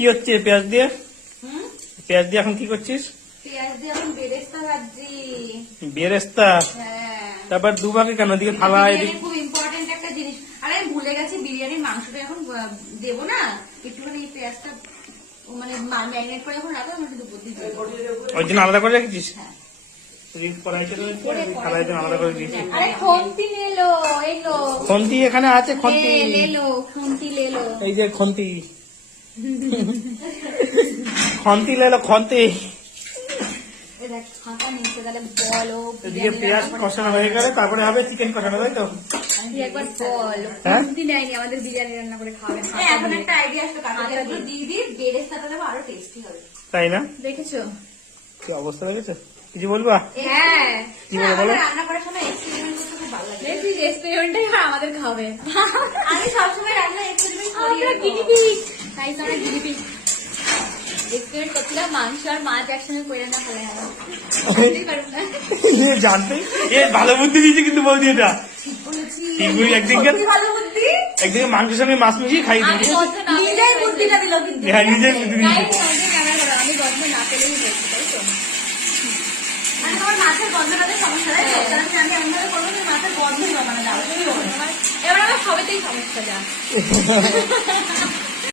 কি হচ্ছে পেঁয়াজ দিয়ে? পেঁয়াজ দিয়ে এখন কি করছিস? পেঁয়াজ দিয়ে এখন বেরেস্তা ভাজছি। বেরেস্তা? হ্যাঁ। তারপর দুভাগে কেন? এদিকে থালা, এদিকে খুব ইম্পর্টেন্ট একটা জিনিস। আরে আমি ভুলে গেছি, বিরিয়ানির মাংসটা এখন দেবো না, একটুখানি এই পেঁয়াজটা মানে ম্যারিনেট করে যখন রাখো আমি একটু দুপুর দিয়ে দেবো। ওই জন্য আলাদা করে রেখেছিস? হ্যাঁ। আলাদা করে দিয়েছিস? আরে খন্তি লেলো, এলো খন্তি এখানে আছে, খন্তি লেলো, খন্তি লেলো। এই যে খন্তি খন্তি লেলো, খন্তি। ফাঁকা নিচে তাহলে বলো। এদিকে পেঁয়াজ কষানো হয়ে গেলে তারপরে হবে চিকেন কষানো, তাই তো? একবার বল, হ্যাঁ? খন্তি নেয়নি আমাদের বিরিয়ানি রান্না করে খাবেন। এখন একটা আইডিয়া আসলো, কাঁচা দিয়ে দিয়ে বেরেস্তাটা দেবো, আরো টেস্টি হবে। তাই না? দেখেছো কি অবস্থা দেখেছো? কিছু বলবা? হ্যাঁ, কি বলো বলো? রান্না করার সময় এক্সপেরিমেন্ট করতে খুব ভালো লাগে। দেখবি এক্সপেরিমেন্টটাই আমাদের খাবে। আমি সবসময় রান্না এক্সপেরিমেন্ট করি। আমরা গিনিপিগ, তাই তো আমরা গিনিপিগ এক্সপেরিমেন্ট করছিলাম। মাংস আর মাছ একসঙ্গে করে না ফেলে হবে জানতে ভালো বুদ্ধি দিয়েছি কিন্তু বৌদি, এটা ঠিক বলেছি। ঠিক বলি। একদিনকে ভালো বুদ্ধি, একদিকে মাংসের সঙ্গে মাছ মিশিয়ে খাই দিই। নিজেই বুদ্ধিটা দিল কিন্তু। হ্যাঁ, নিজেই বুদ্ধি দিয়েছি। আমি গন্ধ না পেলেই হয়েছে, তাই তো? মানে তোমার মাছের গন্ধটাতে সমস্যা, তাই তো? কারণ আমি এমনভাবে করবো যে মাছের গন্ধই হবে না, এবার আমার সবেতেই সমস্যা যা